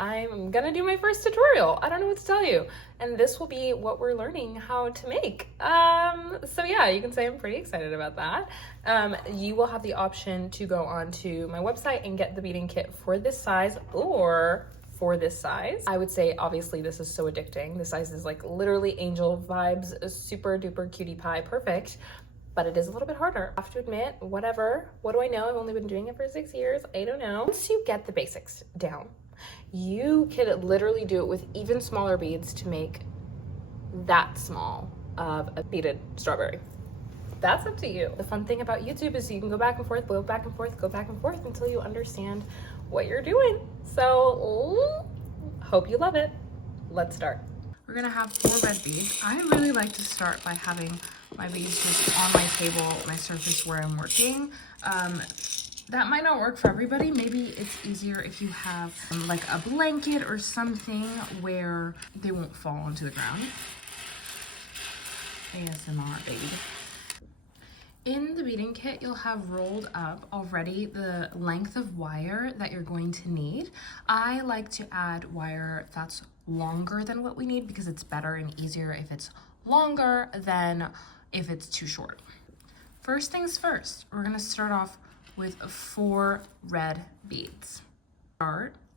I'm gonna do my first tutorial. I don't know what to tell you. And this will be what we're learning how to make. So yeah, you can say I'm pretty excited about that. You will have the option to go onto my website and get the beading kit for this size or for this size. I would say obviously this is so addicting. This size is like literally angel vibes, super duper cutie pie perfect, but it is a little bit harder. I have to admit, whatever, what do I know? I've only been doing it for 6 years, I don't know. Once you get the basics down, you can literally do it with even smaller beads to make that small of a beaded strawberry. That's up to you. The fun thing about YouTube is you can go back and forth, go back and forth, go back and forth until you understand what you're doing. So, hope you love it. Let's start. We're gonna have 4 red beads. I really like to start by having my beads just on my table, my surface where I'm working. That might not work for everybody. Maybe it's easier if you have like a blanket or something where they won't fall onto the ground. ASMR, baby. In the beading kit, you'll have rolled up already the length of wire that you're going to need. I like to add wire that's longer than what we need because it's better and easier if it's longer than if it's too short. First things first, we're gonna start off with 4 red beads.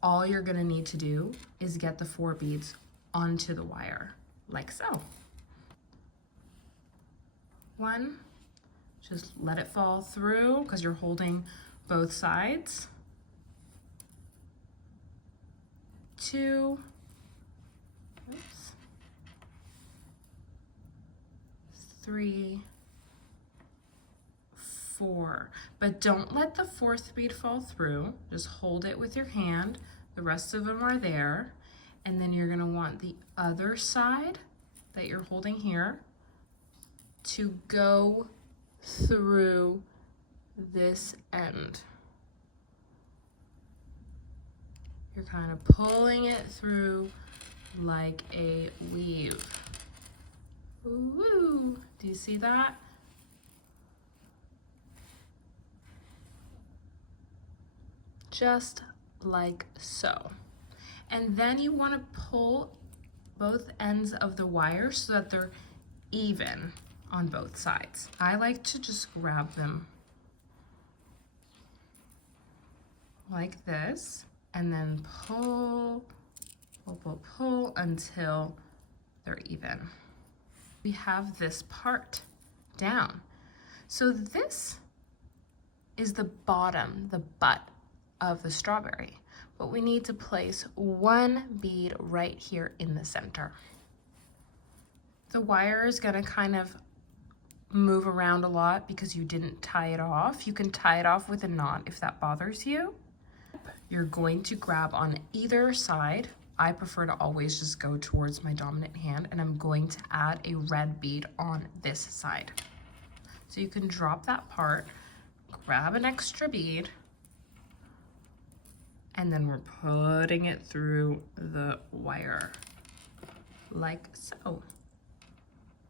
All you're gonna need to do is get the 4 beads onto the wire, like so. 1, just let it fall through because you're holding both sides. 2, 3, 4, but don't let the 4th bead fall through. Just hold it with your hand. The rest of them are there. And then you're gonna want the other side that you're holding here to go through this end. You're kind of pulling it through like a weave. Ooh, do you see that? Just like so. And then you want to pull both ends of the wire so that they're even on both sides. I like to just grab them like this and then pull, pull, pull, pull until they're even. We have this part down. So this is the bottom, the butt of the strawberry, but we need to place 1 bead right here in the center. The wire is gonna kind of move around a lot because you didn't tie it off. You can tie it off with a knot if that bothers you. You're going to grab on either side. I prefer to always just go towards my dominant hand, and I'm going to add a red bead on this side. So you can drop that part, grab an extra bead, and then we're putting it through the wire, like so.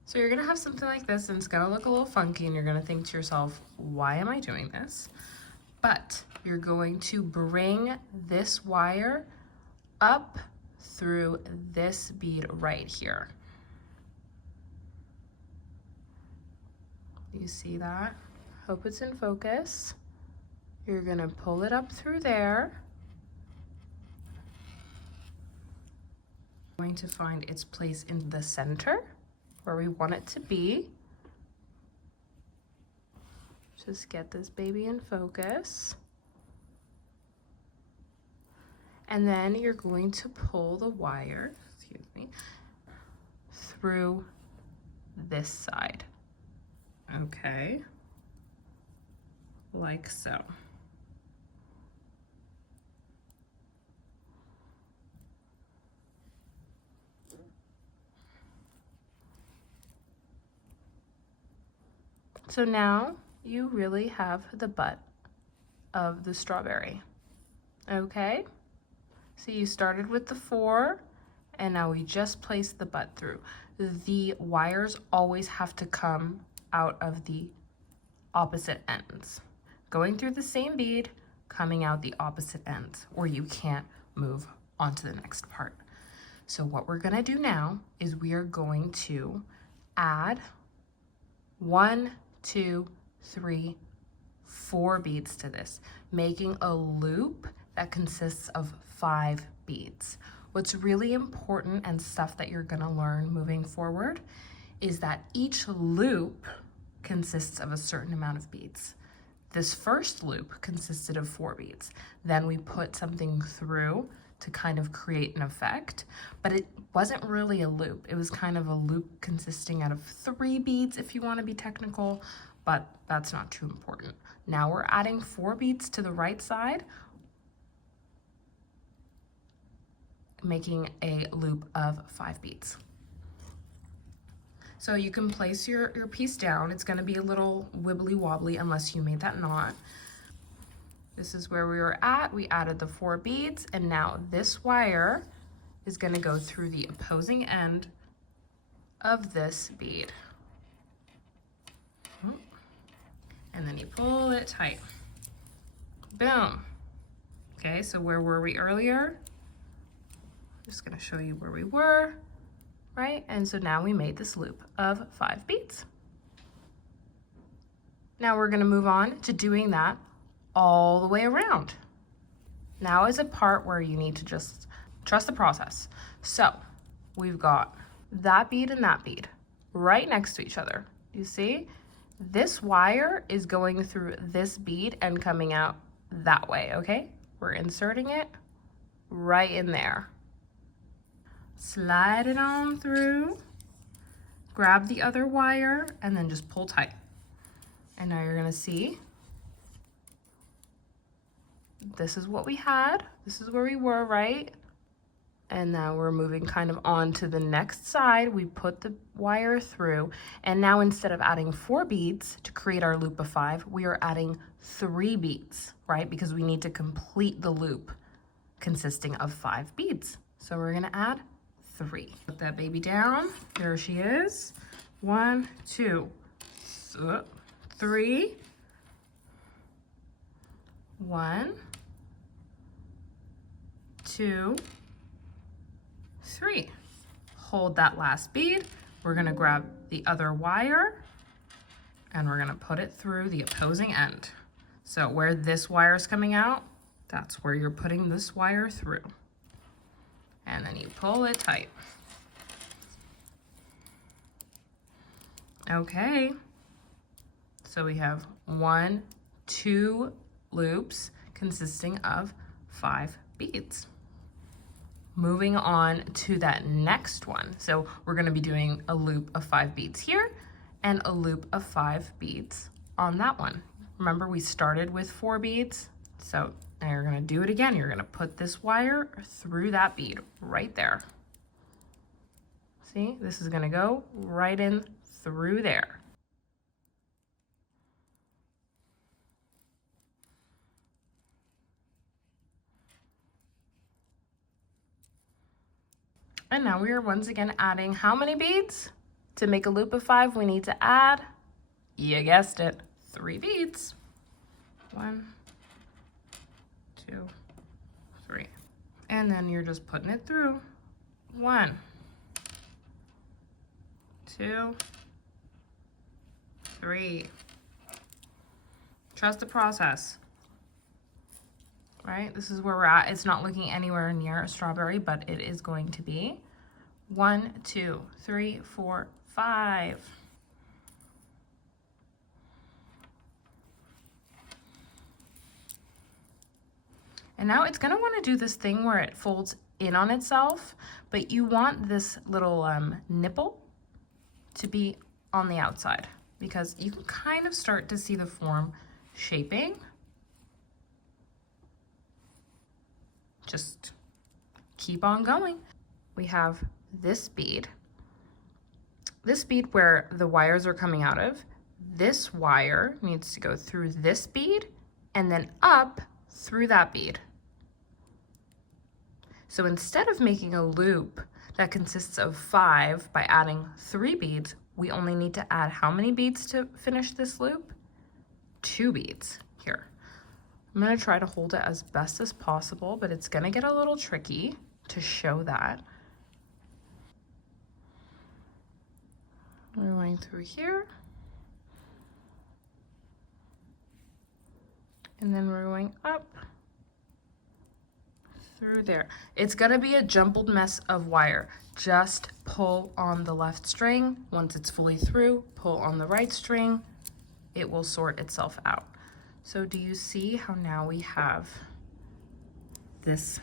So you're gonna have something like this, and it's gonna look a little funky, and you're gonna think to yourself, why am I doing this? But you're going to bring this wire up through this bead right here. You see that? Hope it's in focus. You're gonna pull it up through there. Going to find its place in the center where we want it to be. Just get this baby in focus. And then you're going to pull the wire, excuse me, through this side. Okay, like so. So now you really have the butt of the strawberry, okay? So you started with the 4, and now we just placed the butt through. The wires always have to come out of the opposite ends. Going through the same bead, coming out the opposite ends, or you can't move onto the next part. So what we're gonna do now is we are going to add 1, 2, 3, 4 beads to this, making a loop that consists of 5 beads. What's really important and stuff that you're gonna learn moving forward is that each loop consists of a certain amount of beads. This first loop consisted of 4 beads. Then we put something through to kind of create an effect, but it wasn't really a loop. It was kind of a loop consisting out of 3 beads if you want to be technical, but that's not too important. Now we're adding 4 beads to the right side, making a loop of 5 beads. So you can place your piece down. It's gonna be a little wibbly wobbly unless you made that knot. This is where we were at. We added the 4 beads, and now this wire is gonna go through the opposing end of this bead. And then you pull it tight. Boom. Okay, so where were we earlier? Just gonna show you where we were, right? And so now we made this loop of 5 beads. Now we're gonna move on to doing that all the way around. Now is a part where you need to just trust the process. So we've got that bead and that bead right next to each other. You see? This wire is going through this bead and coming out that way, okay? We're inserting it right in there. Slide it on through, grab the other wire, and then just pull tight. And now you're gonna see, this is what we had. This is where we were, right? And now we're moving kind of on to the next side. We put the wire through, and now instead of adding 4 beads to create our loop of 5, we are adding 3 beads, right? Because we need to complete the loop consisting of 5 beads. So we're gonna add 3. Put that baby down. There she is. 1, 2, 3. 1, 2, 3. Hold that last bead. We're gonna grab the other wire and we're gonna put it through the opposing end. So where this wire is coming out, that's where you're putting this wire through. And then you pull it tight. Okay. So we have 1, 2 loops consisting of 5 beads. Moving on to that next one. So we're gonna be doing a loop of 5 beads here and a loop of 5 beads on that one. Remember, we started with 4 beads. So now you're gonna do it again. You're gonna put this wire through that bead right there. See, this is gonna go right in through there. And now we are once again adding how many beads? To make a loop of 5, we need to add, you guessed it, 3 beads. 1, 2, 3. And then you're just putting it through. 1, 2, 3. Trust the process. Right? This is where we're at. It's not looking anywhere near a strawberry, but it is going to be. 1, 2, 3, 4, 5. And now it's gonna wanna do this thing where it folds in on itself, but you want this little nipple to be on the outside because you can kind of start to see the form shaping. Just keep on going. We have this bead where the wires are coming out of. This wire needs to go through this bead and then up through that bead. So instead of making a loop that consists of 5 by adding 3 beads, we only need to add how many beads to finish this loop? 2 beads here. I'm gonna try to hold it as best as possible, but it's gonna get a little tricky. to show that. We're going through here. And then we're going up through there. It's gonna be a jumbled mess of wire. Just pull on the left string. Once it's fully through, pull on the right string. It will sort itself out. So do you see how now we have this?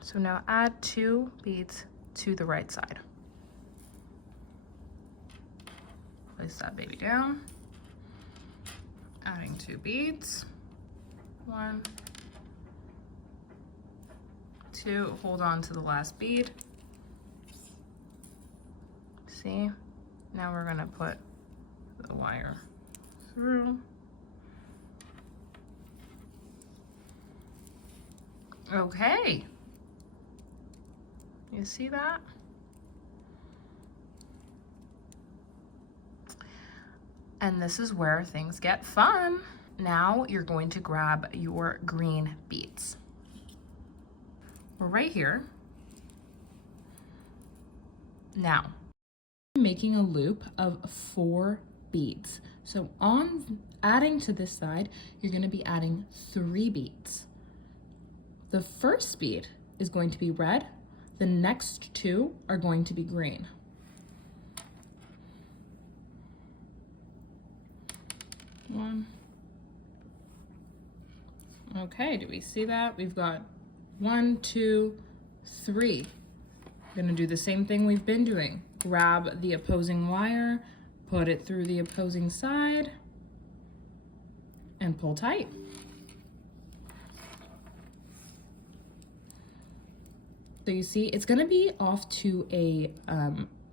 So now add 2 beads to the right side. Place that baby down. Adding 2 beads. 1, 2, hold on to the last bead. See? Now we're gonna put the wire through. Okay. You see that? And this is where things get fun. Now you're going to grab your green beads. We're right here. Now, I'm making a loop of 4 beads. So on adding to this side, you're going to be adding 3 beads. The first bead is going to be red. The next 2 are going to be green. One. Okay, do we see that? We've got 1, 2, 3. We're gonna do the same thing we've been doing. Grab the opposing wire, put it through the opposing side, and pull tight. So you see, it's gonna be off to a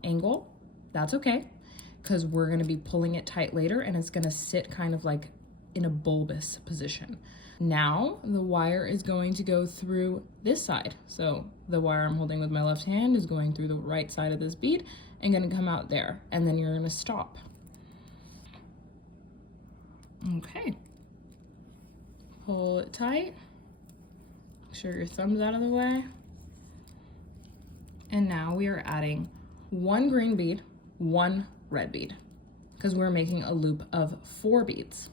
angle. That's okay, because we're gonna be pulling it tight later and it's gonna sit kind of like in a bulbous position. Now the wire is going to go through this side. So the wire I'm holding with my left hand is going through the right side of this bead and gonna come out there, and then you're gonna stop. Okay. Pull it tight. Make sure your thumb's out of the way. And now we are adding 1 green bead, 1 red bead, because we're making a loop of 4 beads.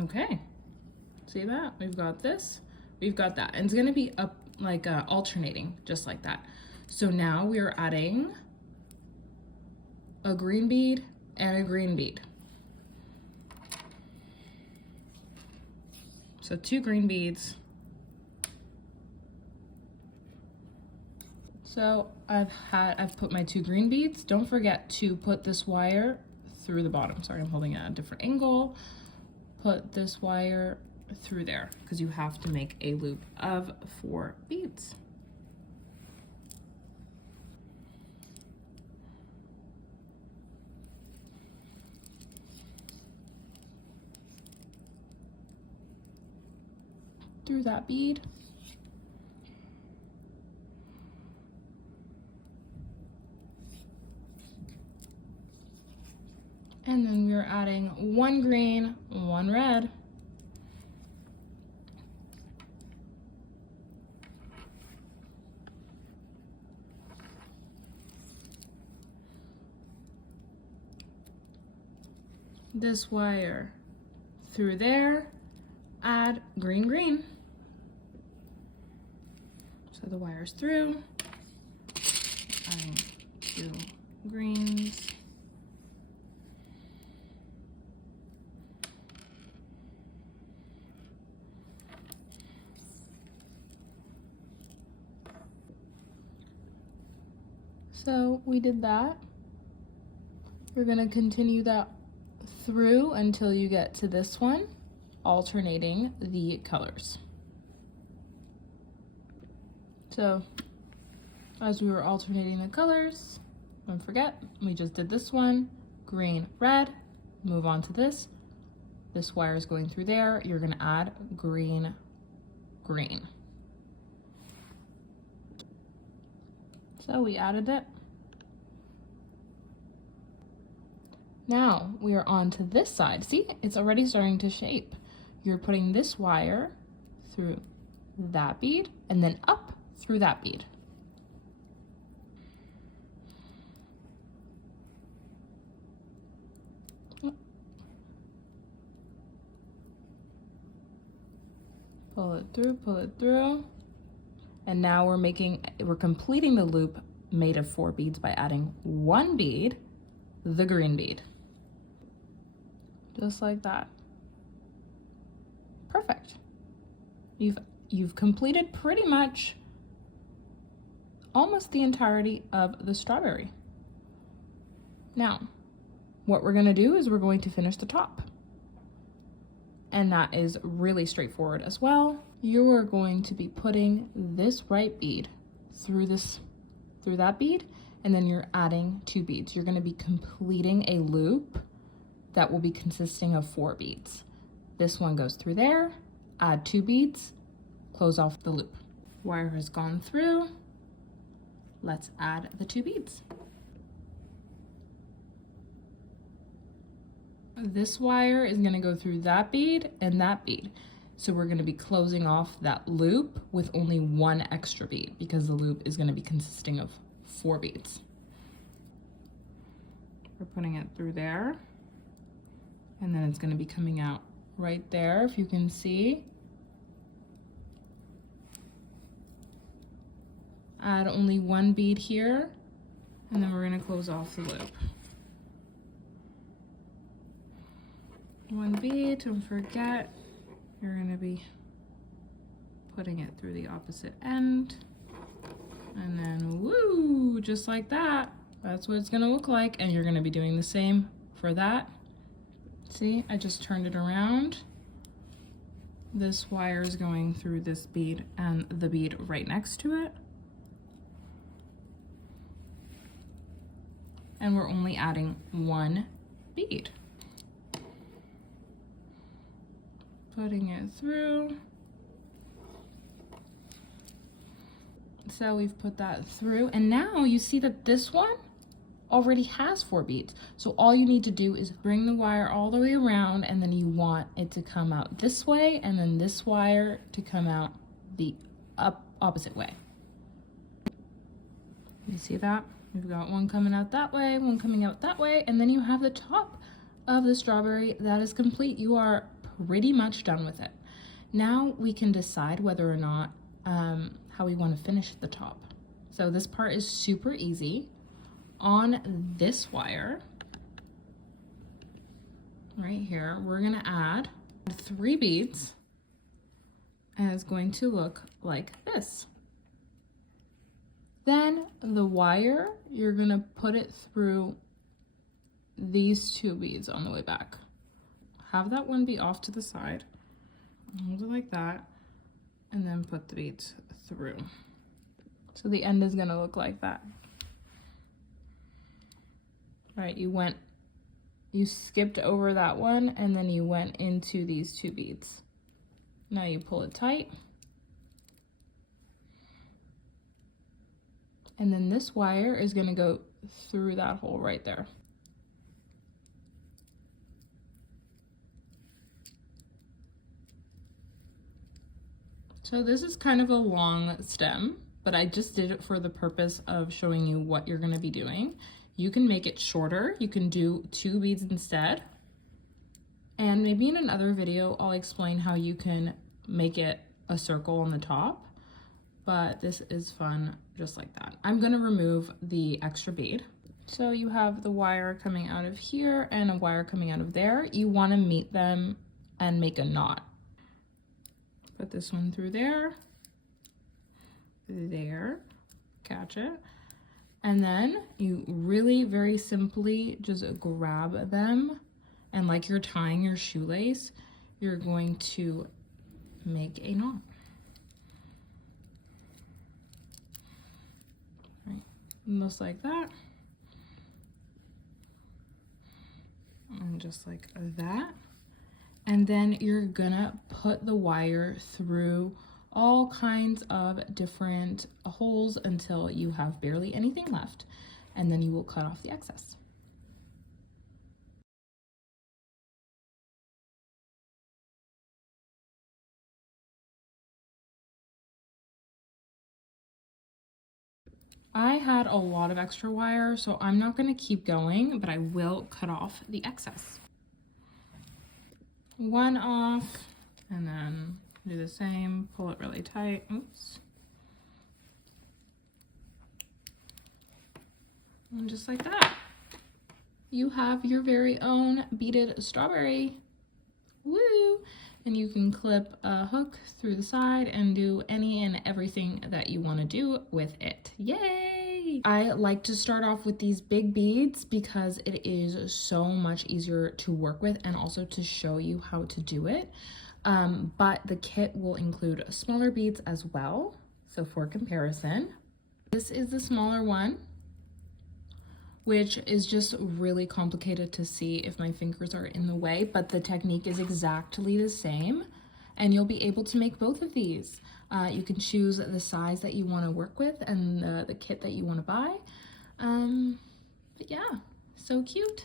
Okay, see that? We've got this, we've got that, and it's gonna be up like alternating, just like that. So now we are adding a green bead and a green bead. So 2 green beads. So I've put my 2 green beads. Don't forget to put this wire through the bottom. Sorry, I'm holding it at a different angle. Put this wire through there because you have to make a loop of 4 beads. Through that bead. And then we're adding 1 green, 1 red. This wire through there, add green, green. So the wire's through, adding 2 greens. So we did that. We're gonna continue that through until you get to this one, alternating the colors. So as we were alternating the colors, Don't forget, we just did this one, green, red, move on to this. This wire is going through there. You're gonna add green, green. So we added it. Now we are on to this side. See, it's already starting to shape. You're putting this wire through that bead and then up through that bead. Pull it through. And now we're completing the loop made of 4 beads by adding 1 bead, the green bead. Just like that. Perfect. You've completed pretty much almost the entirety of the strawberry. Now, what we're gonna do is we're going to finish the top. And that is really straightforward as well. You are going to be putting this right bead through that bead, and then you're adding 2 beads. You're gonna be completing a loop that will be consisting of 4 beads. This one goes through there, add 2 beads, close off the loop. Wire has gone through. Let's add the 2 beads. This wire is gonna go through that bead and that bead. So we're gonna be closing off that loop with only 1 extra bead because the loop is gonna be consisting of 4 beads. We're putting it through there, and then it's gonna be coming out right there, if you can see. Add only 1 bead here, and then we're gonna close off the loop. 1 bead, don't forget, you're gonna be putting it through the opposite end. And then, woo, just like that. That's what it's gonna look like. And you're gonna be doing the same for that. See, I just turned it around. This wire is going through this bead and the bead right next to it. And we're only adding 1 bead. Putting it through. So we've put that through, and now you see that this one already has 4 beads. So all you need to do is bring the wire all the way around, and then you want it to come out this way, and then this wire to come out the opposite way. You see that? We've got one coming out that way, one coming out that way, and then you have the top of the strawberry that is complete. You are pretty much done with it. Now we can decide whether or not how we want to finish the top. So this part is super easy. On this wire right here, we're gonna add 3 beads, and it's going to look like this. Then the wire, you're gonna put it through these 2 beads on the way back. Have that one be off to the side, hold it like that, and then put the beads through. So the end is gonna look like that. All right, you skipped over that one, and then you went into these 2 beads. Now you pull it tight. And then this wire is gonna go through that hole right there. So this is kind of a long stem, but I just did it for the purpose of showing you what you're gonna be doing. You can make it shorter. You can do 2 beads instead. And maybe in another video, I'll explain how you can make it a circle on the top, but this is fun just like that. I'm gonna remove the extra bead. So you have the wire coming out of here and a wire coming out of there. You wanna meet them and make a knot. Put this one through there, catch it. And then you really very simply just grab them, and like you're tying your shoelace, you're going to make a knot. Right, just like that. just like that. And then you're gonna put the wire through all kinds of different holes until you have barely anything left. And then you will cut off the excess. I had a lot of extra wire, so I'm not gonna keep going, but I will cut off the excess. One off, and then do the same, pull it really tight, oops. And just like that, you have your very own beaded strawberry. Woo! And you can clip a hook through the side and do any and everything that you want to do with it. Yay! I like to start off with these big beads because it is so much easier to work with and also to show you how to do it. But the kit will include smaller beads as well. So for comparison, this is the smaller one, which is just really complicated to see if my fingers are in the way, but the technique is exactly the same, and you'll be able to make both of these. You can choose the size that you want to work with and the kit that you want to buy. But yeah, so cute.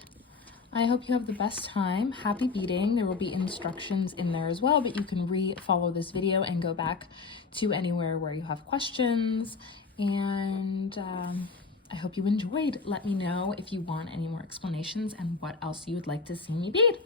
I hope you have the best time. Happy beading. There will be instructions in there as well, but you can re-follow this video and go back to anywhere where you have questions. And I hope you enjoyed. Let me know if you want any more explanations and what else you would like to see me bead.